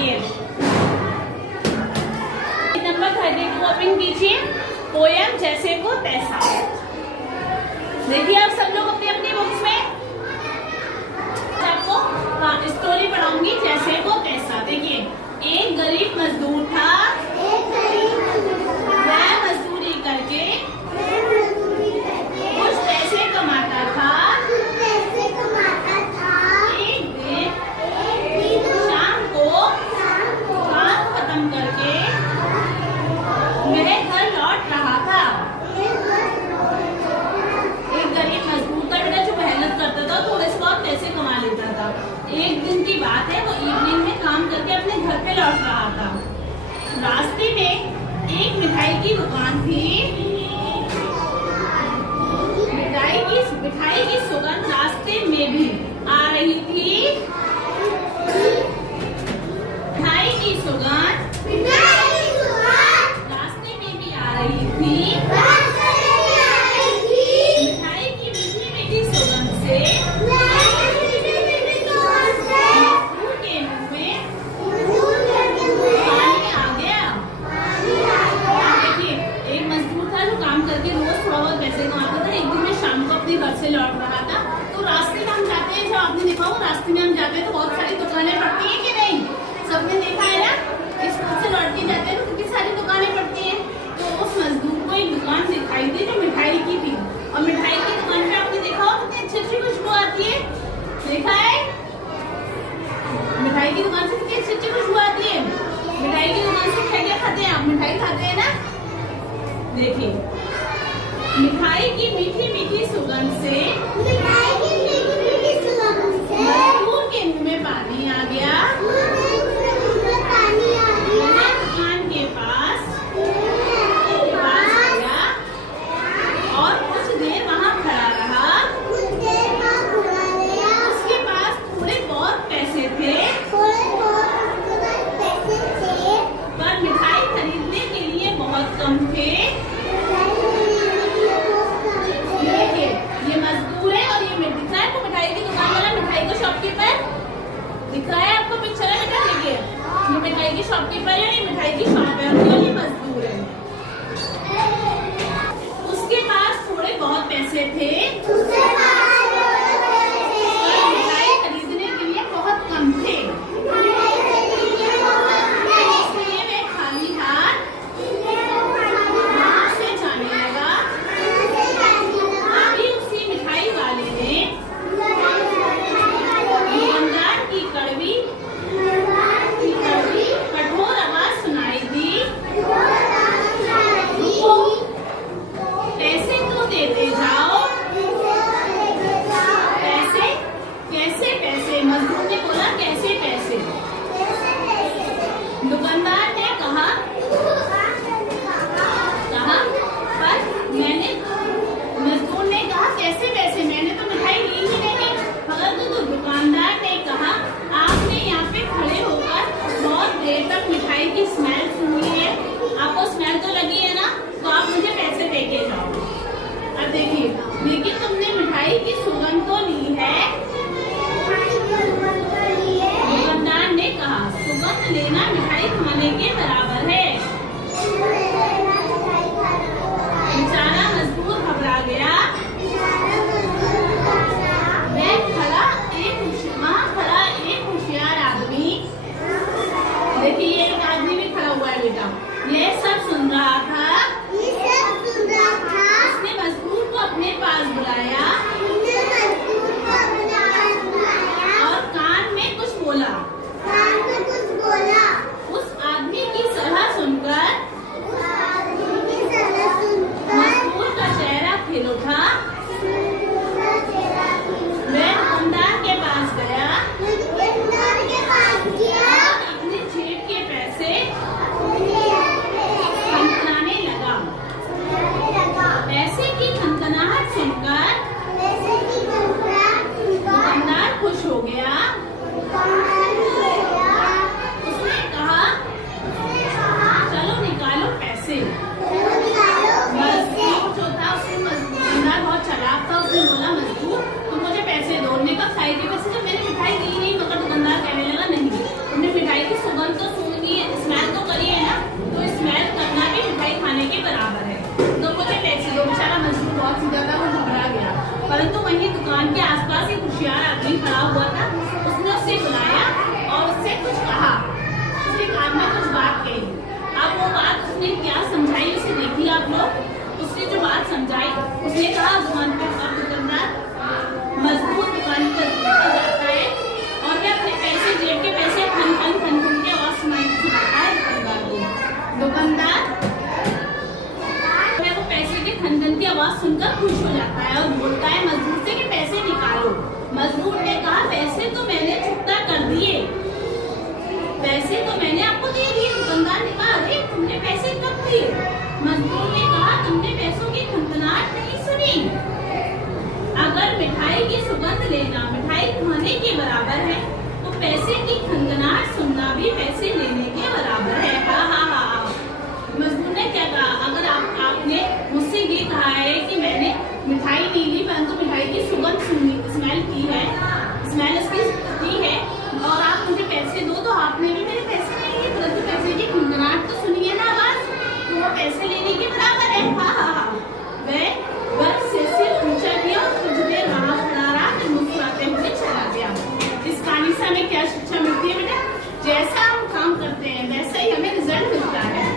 देखिए number 32 open कीजिए। Poem जैसे को तैसा। देखिए आप सब लोग अपनी अपनी बुक्स में आपको स्टोरी पढ़ाऊंगी जैसे को तैसा। देखिए एक गरीब मजदूर था, वह मजदूरी करके कुछ पैसे कमाता था। एक दिन शाम को काम खत्म करके वह घर लौट रहा था। एक गरीब मजदूर का बेटा जो मेहनत करता था तो थोड़े से बहुत पैसे कमा लेता था। एक दिन की बात है, वो इवनिंग में काम करके अपने घर पे लौट रहा था। रास्ते में एक मिठाई की दुकान थी। मिठाई की सुगंध रास्ते में भी आ रही थी। मिठाई की सुगंध रास्ते में भी आ रही थी। मिठाई की मीठी मीठी सुगंध से मजदूर के मुंह में पानी आ गया। देखिए एक मजदूर था जो काम करके रोज थोड़ा बहुत पैसे कमाता था। एक दिन में शाम को अपने घर से लौट रहा था। तो रास्ते में हम जाते हैं, जब आपने देखा हो रास्ते में हम जाते हैं तो बहुत सारी दुकानें पड़ती हैं कि नहीं, सबने देखा है ना। स्कूल से लौट के जाते हैं तो कितनी सारी दुकानें पड़ती हैं। तो उस मजदूर को एक दुकान दिखाई दी जो मिठाई की थी। और मिठाई की दुकान पे आपने देखा हो कितनी अच्छी अच्छी खुशबू आती है। देखा है मिठाई की दुकान से कितनी अच्छी अच्छी खुशबू आती है। मिठाई की दुकान से क्या क्या खाते हैं आप? मिठाई खाते हैं ना। देखिए मिठाई की मीठी मीठी सुगंध से मजदूर के मुंह में पानी आ गया। दुकान के पास गया और कुछ देर वहाँ खड़ा रहा। उसके पास थोड़े बहुत पैसे थे, पर मिठाई खरीदने के लिए बहुत कम थे। ये मजदूर है और ये दिख रहा है आपको मिठाई की दुकान वाला, मिठाई का शॉपकीपर दिख रहा है आपको पिक्चर है बेटा। देखिए ये मिठाई की शॉपकीपर है, ये मिठाई की शॉप है और ये मजदूर है। उसके पास थोड़े बहुत पैसे थे, मिठाई खरीदने के लिए बहुत कम थे। इसलिए वे खाली हाथ वहाँ से जाने लगा। अभी उसी मिठाई वाले ने दुकानदार की कड़वी कठोर आवाज सुनाई दी। पैसे तो देते जाओ। पैसे कैसे पैसे? मजदूर ने बोला कैसे पैसे? दुकानदार ने कहा पर मैंने, मजदूर ने कहा कैसे पैसे? मैंने तो मिठाई ली ही नहीं। परंतु तो दुकानदार ने कहा आपने यहाँ पे खड़े होकर बहुत देर तक मिठाई की स्मेल सुनी है, आपको स्मेल तो लगी है ना, तो आप मुझे पैसे दे के जाओ। अब देखिए लेकिन तुमने मिठाई की सुगंध तो ली है। दुकानदार ने कहा सुगंध लेना मिठाई खाने के बराबर है। बेचारा मजदूर घबरा गया। वहाँ खड़ा एक होशियार आदमी, देखिए एक आदमी भी खड़ा हुआ है बेटा, ये सब सुन रहा था। उसने मजदूर को अपने पास बुलाया और कान में कुछ बोला। उस आदमी की सलाह सुनकर मजदूर का चेहरा खिल उठा। वह दुकानदार के पास गया और अपने जेब के पैसे खनखनाने लगा। पैसे की खनखनाहट सुनकर दुकानदार खुश हो गया। उसने कहा चलो निकालो पैसे। मजदूर जो था उसने, दुकानदार बहुत चालाक था, उसने बोला मजदूर तुम मुझे पैसे दो। ने कहा खाई के पैसे? जब मैंने मिठाई दी नहीं, मगर दुकानदार कहने लगा नहीं, तुमने मिठाई की सुगंध परंतु वहीं दुकान के आसपास एक होशियार आदमी खड़ा हुआ था। उसने उसे बुलाया और उससे कुछ कहा, उसके कान में कुछ बात कही। अब वो बात उसने क्या समझाई उसे देखिए आप लोग। उसने जो बात समझाई, उसने कहा दुकान पे दुकानदार मजबूत दुकान पर जाता है और वह अपने पैसे, जेब के पैसे खन खन के आवाज सुनाता है दुकानदार को। दुकानदार वो पैसे के खन खन की आवाज सुनकर खुश हो जाता है और बोलता है मजदूर से कि पैसे निकालो। मजदूर ने कहा पैसे तो मैंने चुकता कर दिए, पैसे तो मैंने आपको दे दिए। दुकानदार ने कहा अरे तुमने पैसे कब दिए? मजदूर ने कहा तुमने पैसों की खनखनाहट नहीं सुनी। अगर मिठाई की सुगंध लेना मिठाई खाने के बराबर है तो पैसे की खनखनाहट सुनना भी पैसे लेने के बराबर है। हाँ हाँ हाँ। मजदूर ने क्या कहा, अगर आपने मुझसे ये कहा है कि मैंने मिठाई नहीं ली परंतु मिठाई की सुगंध सुनी, स्मेल की है, स्मेल इसकी की है और आप मुझे पैसे दो, तो आपने भी मेरे पैसे नहीं लिए परंतु पैसे की खनखनाहट तो सुनी है ना आवाज, तो वो पैसे लेने के बराबर है। हाँ हाँ हाँ। वह बस सिर ऊंचा किया और कुछ देर वहां खड़ा रहा, फिर मुस्कुराते हुए चला गया। इस कहानी से हमें क्या शिक्षा मिलती है बेटा? जैसा हम काम करते हैं वैसा ही हमें रिजल्ट मिलता है।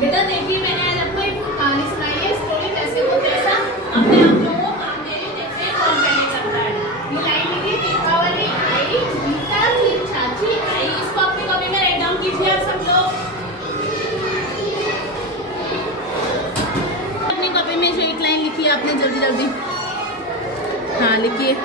बेटा देखिए मैंने आज आपको एक कहानी सुनाई है, स्टोरी कैसे को तैसा। अपने आप लोगों को काम देने देखते हैं कौन पहले करता है। ये लाइन लिखी, दीपावली आई, गीता की चाची आई। इसको अपनी कॉपी में राइट डाउन कीजिए आप सब लोग। अपनी कॉपी में जो एक लाइन लिखी है आपने जल्दी जल्दी, हाँ लिखिए।